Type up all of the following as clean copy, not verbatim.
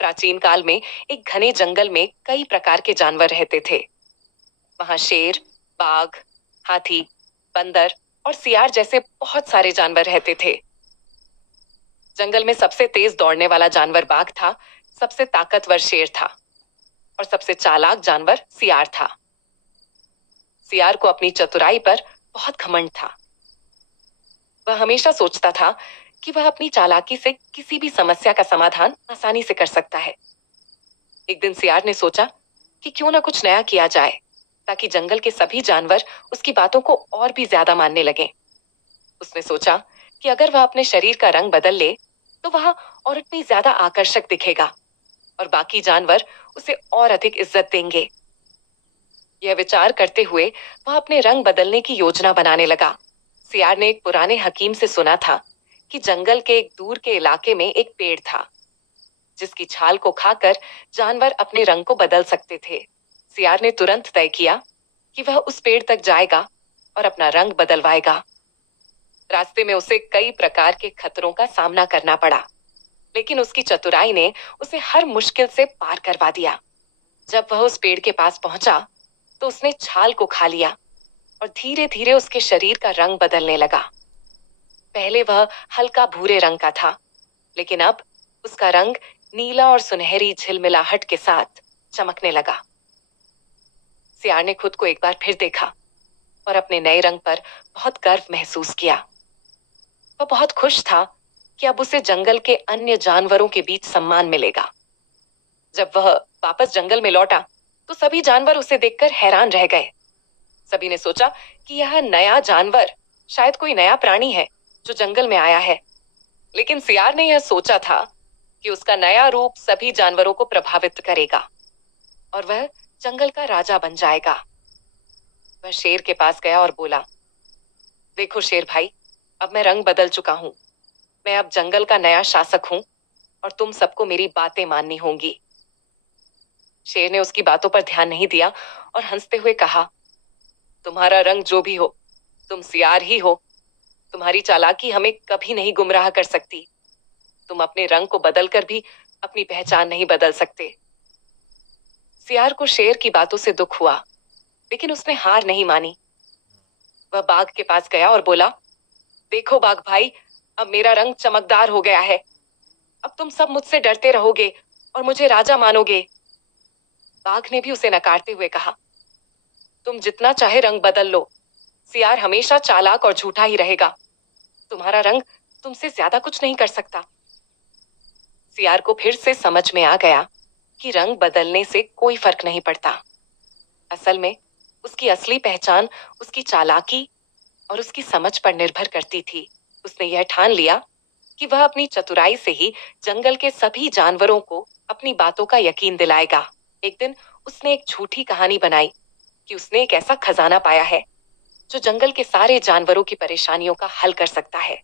प्राचीन काल में एक घने जंगल में कई प्रकार के जानवर रहते थे। वहां शेर, बाघ, हाथी, बंदर और सियार जैसे बहुत सारे जानवर रहते थे। जंगल में सबसे तेज दौड़ने वाला जानवर बाघ था, सबसे ताकतवर शेर था और सबसे चालाक जानवर सियार था। सियार को अपनी चतुराई पर बहुत घमंड था। वह हमेशा सोचता था कि वह अपनी चालाकी से किसी भी समस्या का समाधान आसानी से कर सकता है। एक दिन सियार ने सोचा कि क्यों ना कुछ नया किया जाए ताकि जंगल के सभी जानवर उसकी बातों को और भी ज्यादा मानने लगें। उसने सोचा कि अगर वह अपने शरीर का रंग बदल ले तो वह और भी ज्यादा आकर्षक दिखेगा और बाकी जानवर उसे और अधिक इज्जत देंगे। यह विचार करते हुए वह अपने रंग बदलने की योजना बनाने लगा। सियार ने एक पुराने हकीम से सुना था कि जंगल के एक दूर के इलाके में एक पेड़ था जिसकी छाल को खाकर जानवर अपने रंग को बदल सकते थे। सियार ने तुरंत तय किया कि वह उस पेड़ तक जाएगा और अपना रंग बदलवाएगा। रास्ते में उसे कई प्रकार के खतरों का सामना करना पड़ा, लेकिन उसकी चतुराई ने उसे हर मुश्किल से पार करवा दिया। जब वह उस पेड़ के पास पहुंचा तो उसने छाल को खा लिया और धीरे धीरे उसके शरीर का रंग बदलने लगा। पहले वह हल्का भूरे रंग का था, लेकिन अब उसका रंग नीला और सुनहरी झिलमिलाहट के साथ चमकने लगा। सियार ने खुद को एक बार फिर देखा और अपने नए रंग पर बहुत गर्व महसूस किया। वह बहुत खुश था कि अब उसे जंगल के अन्य जानवरों के बीच सम्मान मिलेगा। जब वह वापस जंगल में लौटा तो सभी जानवर उसे देखकर हैरान रह गए। सभी ने सोचा कि यह नया जानवर शायद कोई नया प्राणी है जो जंगल में आया है, लेकिन सियार ने यह सोचा था कि उसका नया रूप सभी जानवरों को प्रभावित करेगा और वह जंगल का राजा बन जाएगा। वह शेर के पास गया और बोला, देखो शेर भाई, अब मैं रंग बदल चुका हूं। मैं अब जंगल का नया शासक हूं और तुम सबको मेरी बातें माननी होंगी। शेर ने उसकी बातों पर ध्यान नहीं दिया और हंसते हुए कहा, तुम्हारा रंग जो भी हो, तुम सियार ही हो। तुम्हारी चालाकी हमें कभी नहीं गुमराह कर सकती। तुम अपने रंग को बदलकर भी अपनी पहचान नहीं बदल सकते। सियार को शेर की बातों से दुख हुआ, लेकिन उसने हार नहीं मानी। वह बाघ के पास गया और बोला, देखो बाघ भाई, अब मेरा रंग चमकदार हो गया है। अब तुम सब मुझसे डरते रहोगे और मुझे राजा मानोगे। बाघ ने भी उसे नकारते हुए कहा, तुम जितना चाहे रंग बदल लो, सियार हमेशा चालाक और झूठा ही रहेगा। तुम्हारा रंग तुमसे ज्यादा कुछ नहीं कर सकता। सियार को फिर से समझ में आ गया कि रंग बदलने से कोई फर्क नहीं पड़ता। असल में उसकी असली पहचान उसकी चालाकी और उसकी समझ पर निर्भर करती थी। उसने यह ठान लिया कि वह अपनी चतुराई से ही जंगल के सभी जानवरों को अपनी बातों का यकीन दिलाएगा। एक दिन उसने एक झूठी कहानी बनाई कि उसने एक ऐसा खजाना पाया है जो जंगल के सारे जानवरों की परेशानियों का हल कर सकता है।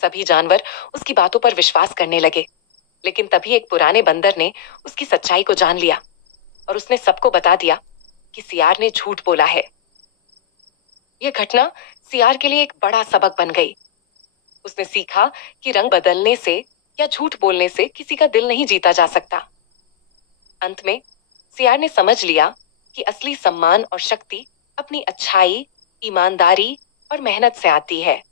सभी जानवर उसकी बातों पर विश्वास करने लगे, लेकिन तभी एक पुराने बंदर ने उसकी सच्चाई को जान लिया और उसने सबको बता दिया कि सियार ने झूठ बोला है। यह घटना सियार के लिए एक बड़ा सबक बन गई। उसने सीखा कि रंग बदलने से या झूठ बोलने से किसी का दिल नहीं जीता जा सकता। अंत में सियार ने समझ लिया कि असली सम्मान और शक्ति अपनी अच्छाई, ईमानदारी और मेहनत से आती है,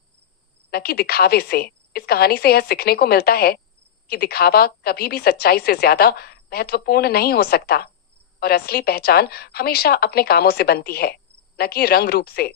न कि दिखावे से। इस कहानी से यह सीखने को मिलता है कि दिखावा कभी भी सच्चाई से ज्यादा महत्वपूर्ण नहीं हो सकता और असली पहचान हमेशा अपने कामों से बनती है, न कि रंग रूप से।